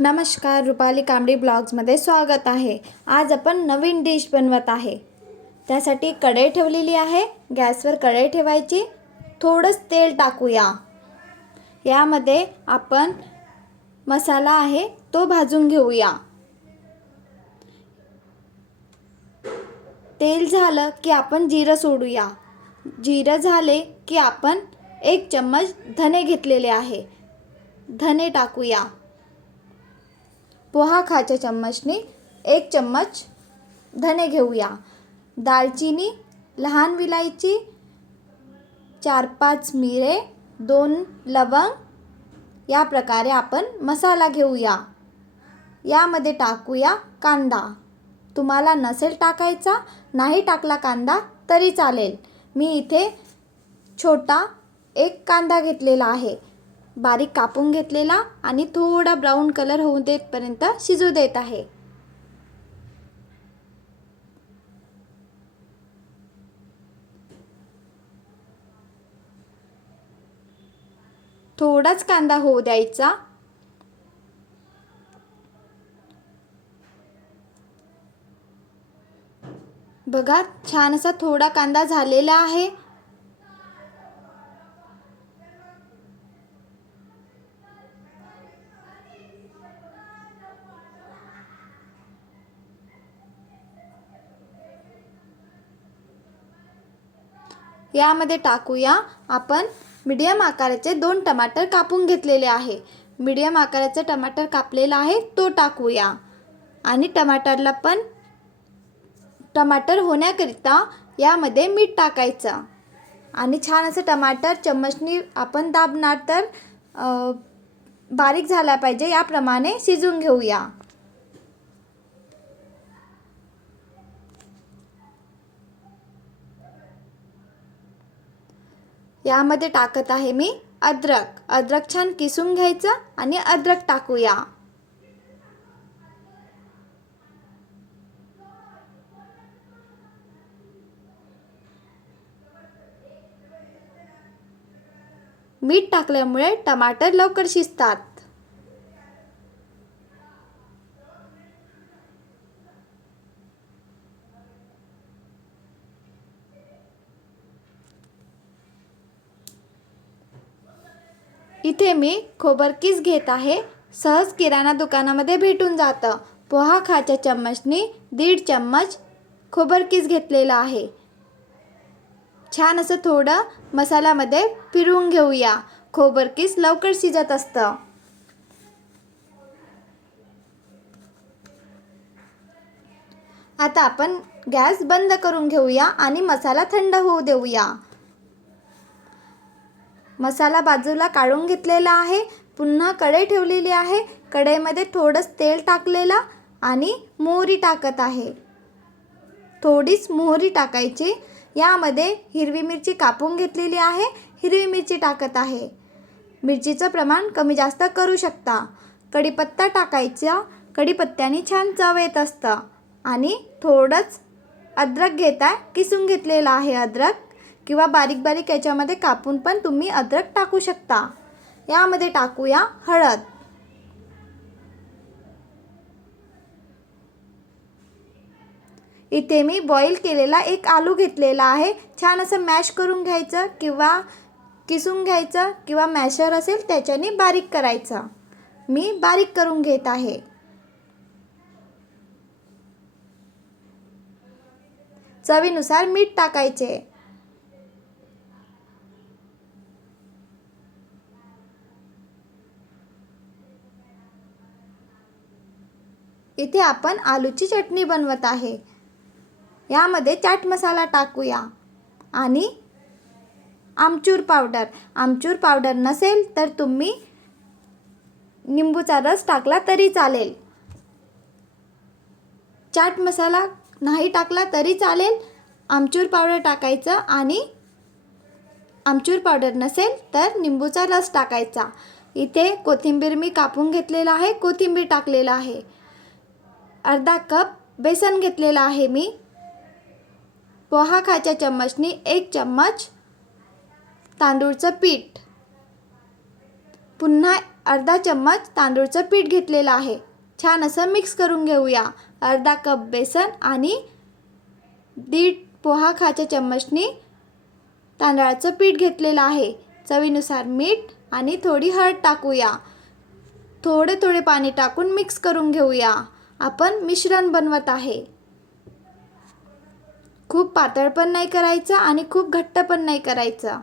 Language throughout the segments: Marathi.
नमस्कार, रुपाली कांबडी ब्लॉग्समध्ये स्वागत आहे। आज आपण नवीन डिश बनवत आहे। त्यासाठी कढई ठेवलेली आहे। गॅसवर कढई ठेवायची, थोडंच तेल टाकूया। यामध्ये आपण मसाला आहे तो भाजून घेऊया। तेल झालं की आपण जिरं सोडूया। जिरं झाले की आपण 1 चम्मच धने घेतलेले आहे, धने टाकूया। पोहा खाच्या चम्मचने 1 चम्मच धने घेऊया। दालचिनी, लहान विलायची, 4-5 मिरे, 2 लवंग या प्रकारे आपण मसाला घेऊया। यामध्ये टाकूया कांदा। तुम्हाला नसेल टाकायचा, नाही टाकला कांदा तरी चालेल। मी इथे छोटा 1 कांदा घेतलेला आहे, बारीक कापून घेतलेला आणि थोडा ब्राऊन कलर होऊ देतपर्यंत शिजू देत आहे। थोडाच कांदा होऊ द्यायचा। बघा, छान असा थोडा कांदा झालेला आहे। यामध्ये टाकूया आपण मीडियम आकाराचे 2 टमाटर कापून घेतलेले आहे। मीडियम आकाराचे टमाटर कापलेला आहे तो टाकूया आणि टमाटर होण्याकरिता यामध्ये मीठ टाकायचं आणि छान असं टमाटर चम्मचनी आपण दाबणार तर बारीक झाला पाहिजे, याप्रमाणे शिजून घेऊया। यामध्ये टाकत आहे मी अद्रक छान किसून घ्यायचं आणि अद्रक टाकूया। मीठ टाकल्यामुळे टमाटर लवकर शिजतात। इथे मी खोबरकीस घेत आहे, सहज किराणा दुकानामध्ये भेटून जातं। पोहा खाच्या चम्मचनी 1.5 चम्मच खोबरकीस घेतलेला आहे। छान असं थोडं मसाल्यामध्ये फिरवून घेऊया, खोबरकीस लवकर शिजत असतं। आता आपण गॅस बंद करून घेऊया आणि मसाला थंड होऊ देऊया। मसाला बाजूला काढून घेतलेला आहे। पुन्हा कढई ठेवलेली आहे, कढईमध्ये थोडंच तेल टाकलेलं आणि मोहरी टाकत आहे। थोडीच मोहरी टाकायची। यामध्ये हिरवी मिरची कापून घेतलेली आहे, हिरवी मिरची टाकत आहे। मिरचीचं प्रमाण कमी जास्त करू शकता। कढीपत्ता टाकायचा, कढीपत्त्याने छान चव येत असतं आणि थोडंच अद्रक घेताय, किसून घेतलेला आहे अद्रक, किंवा बारीक बारीक याच्यामध्ये कापून पण तुम्ही अद्रक टाकू शकता। यामध्ये टाकूया हळद। इथे मी बॉईल केलेला 1 आलू घेतलेला आहे, छान असं मॅश करून घ्यायचं किंवा किसून घ्यायचं किंवा मॅशर असेल त्याच्याने बारीक करायचं। मी बारीक करून घेत आहे। चवीनुसार मीठ टाकायचे। इथे आपण आलूची चटणी बनवत आहे। यामध्ये चाट मसाला टाकूया आणि आमचूर पावडर नसेल तर तुम्ही निंबूचा रस टाकला तरी चालेल। चाट मसाला नाही टाकला तरी चालेल, आमचूर पावडर टाकायचं आणि आमचूर पावडर नसेल तर निंबूचा रस टाकायचा। इथे कोथिंबीर मी कापून घेतलेला आहे, कोथिंबीर टाकलेला आहे। अर्धा कप बेसन घेतलेला आहे मी। पोहा खाच्या चम्मचनी 1 चम्मच तांदूळचं पीठ, पुन्हा अर्धा चम्मच तांदूळचं पीठ घेतलेलं आहे. छान असं मिक्स करून घेऊया. अर्धा कप बेसन आणि 1.5 पोहा खाच्या चम्मचनी तांदळाचं पीठ घेतलेलं आहे. चवीनुसार मीठ आणि थोडी हळद टाकूया. थोडे थोडे पाणी टाकून मिक्स करून घेऊया. आपण मिश्रण बनवत आहे. खूप पातळ पण नाही करायचं आणि खूप घट्ट पण नाही करायचं.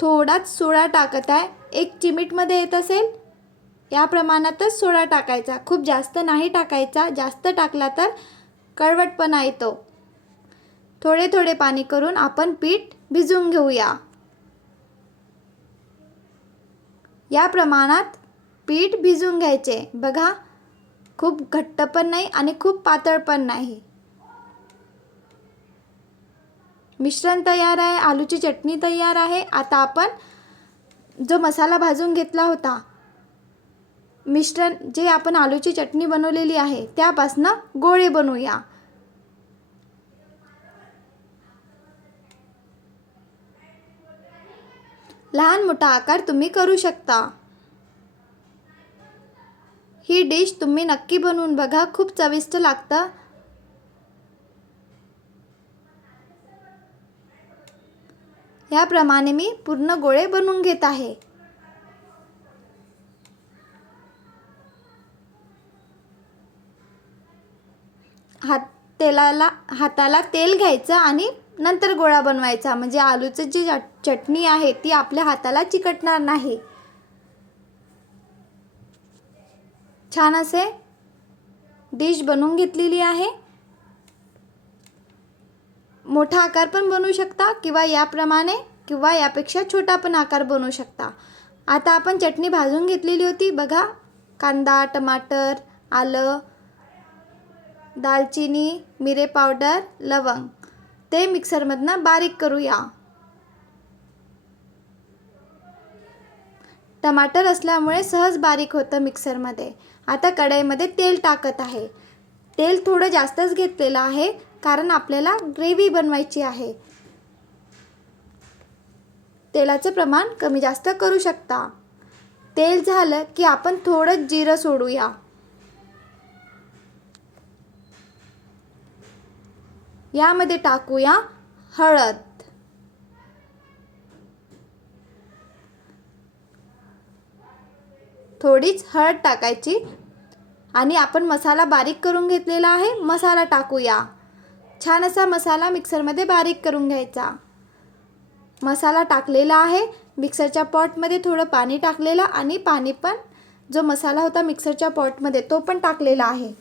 थोडाच सोडा टाकत आहे. 1 चिमूटमध्ये येत असेल या प्रमाणातच सोडा टाकायचा. खूप जास्त नाही टाकायचा. जास्त टाकला तर कडवटपणा येतो. थोडे थोडे पाणी करून आपण पीठ भिजवून घेऊया. या प्रमाणात पीठ भिजवून घ्यायचे. बघा, खूप घट्ट पण नाही आणि खूप पातळ पण नाही. मिश्रण तयार आहे. आलूची चटणी तयार आहे. आता आपण जो मसाला भाजून घेतला होता, मिश्रण जे आपण आलूची चटणी बनवलेली आहे त्यापासून गोळे बनवूया. लहान मोठा आकार तुम्ही करू शकता. ही डिश तुम्ही नक्की बनवून बघा. खूप चविष्ट लागतं. याप्रमाणे मी पूर्ण गोळे बनवून घेत आहे. हाताला तेल घ्यायचं आणि नंतर गोळा बनवायचा. म्हणजे आलूची जी चटणी आहे ती आपल्या हाताला चिकटणार नाही. छान असे डिश बनवून घेतलेली आहे. मोठा आकार पण बनवू शकता किंवा याप्रमाणे किंवा यापेक्षा छोटा पण आकार बनवू शकता. आता आपण चटणी भाजून घेतलेली होती. बघा, कांदा, टमाटर, आलं, दालचिनी, मिरे पावडर, लवंग ते मिक्सरमधनं बारीक करूया. टमाटर असल्यामुळे सहज बारीक होतं मिक्सरमध्ये. आता कढईमध्ये तेल टाकत आहे. तेल थोडं जास्तच घेतलेलं आहे कारण आपल्याला ग्रेव्ही बनवायची आहे. तेलाचं प्रमाण कमी जास्त करू शकता. तेल झालं की आपण थोडं जिरं सोडूया. यामध्ये टाकूया हळद. थोडीच हळद टाकायची आणि आपण मसाला बारीक करून घेतलेला आहे. मसाला टाकूया. छान असा मसाला मिक्सरमध्ये बारीक करून घ्यायचा. मसाला टाकलेला आहे. मिक्सरच्या पॉटमध्ये थोडं पाणी टाकलेलं आणि पाणी पण जो मसाला होता मिक्सरच्या पॉटमध्ये तो पण टाकलेला आहे.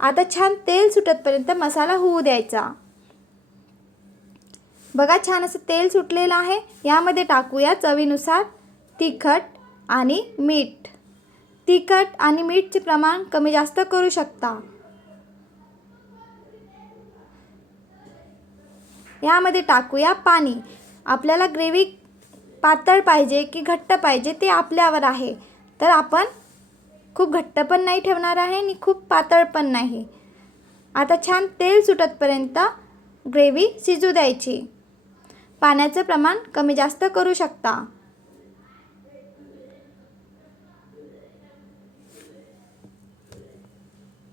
आता छान तेल सुटतपर्यंत मसाला होऊ द्यायचा. बघा, छान असं तेल सुटलेलं आहे. यामध्ये टाकूया चवीनुसार तिखट आणि मीठ. तिखट आणि मीठचे प्रमाण कमी जास्त करू शकता. यामध्ये टाकूया पाणी. आपल्याला ग्रेव्ही पातळ पाहिजे की घट्ट पाहिजे ते आपल्यावर आहे. तर आपण खूप घट्ट पण नाही ठेवणार आहे आणि खूप पातळ पण नाही. आता छान तेल सुटतपर्यंत ग्रेव्ही शिजू द्यायची. पाण्याचं प्रमाण कमी जास्त करू शकता.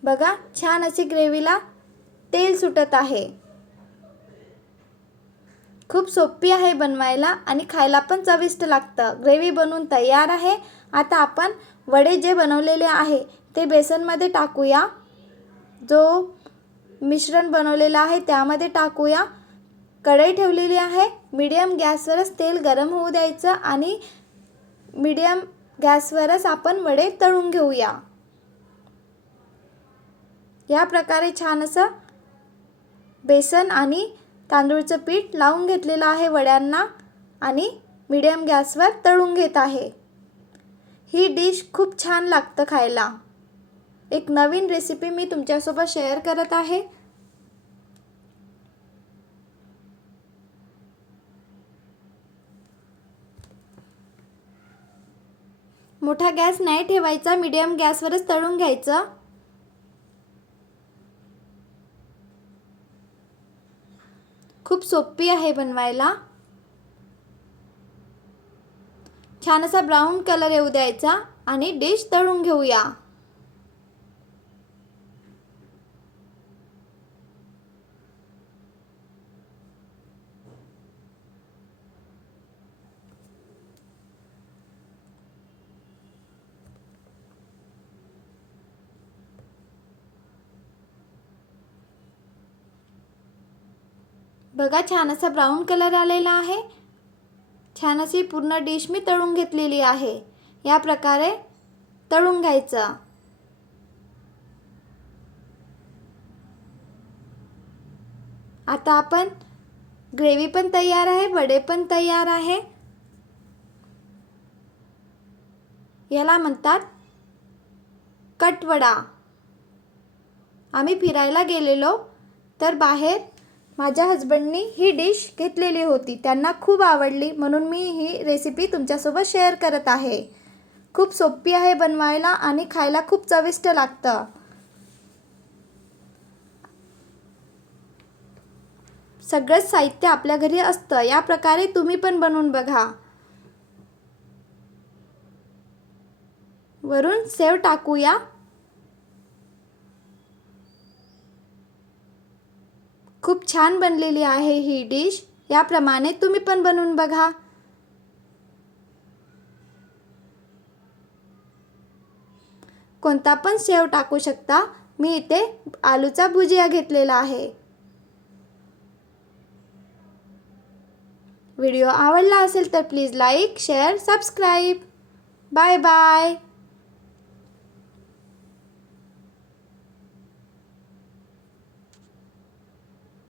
बघा, छान अशी ग्रेव्हीला तेल सुटत आहे. खूप सोपी आहे बनवायला आणि खायला पण चविष्ट लागतं. ग्रेव्ही बनवून तयार आहे. आता आपण वडे जे बनवलेले आहे ते बेसनमध्ये टाकूया. जो मिश्रण बनवलेलं आहे त्यामध्ये टाकूया. कढई ठेवलेली आहे. मीडियम गॅसवरच तेल गरम होऊ द्यायचं आणि मीडियम गॅसवरच आपण वडे तळून घेऊया. या प्रकारे छान असं बेसन आणि तांदूळचं पीठ लावून घेतलेलं आहे वड्यांना आणि मीडियम गॅसवर तळून घेत आहे. ही डिश खूप छान लागतं खायला. एक नवीन रेसिपी मी तुमच्यासोबत शेअर करत आहे. मोठा गॅस नाही ठेवायचा, मीडियम गॅसवरच तळून घ्यायचं. खूप सोपी आहे बनवायला. छान असा ब्राऊन कलर येऊ द्यायचा आणि डिश तळून घेऊया. बघा छान असा ब्राऊन कलर आलेला आहे. छान अशी पूर्ण डिश मी तळून घेतलेली आहे. या प्रकारे तळून घ्यायचं. आता आपण ग्रेव्ही पण तयार आहे, वडे पण तयार आहे. याला म्हणतात कटवडा. आम्ही फिरायला गेलेलो तर बाहेर माझ्या हजबंडनी ही डिश घेतलेली होती. त्यांना खूप आवडली म्हणून मी ही रेसिपी तुमच्यासोबत शेअर करत आहे. खूप सोपी आहे बनवायला आणि खायला खूप चविष्ट लागतं. सगळंच साहित्य आपल्या घरी असतं. या प्रकारे तुम्ही पण बनवून बघा. वरून सेव टाकूया. खूप छान बनलेली आहे ही डिश. याप्रमाणे तुम्ही पण बनवून बघा. कोणता पण सेव टाकू शकता. मी इथे आलूचा भुजिया घेतलेला आहे. व्हिडिओ आवडला असेल तर please like, share, subscribe. Bye bye.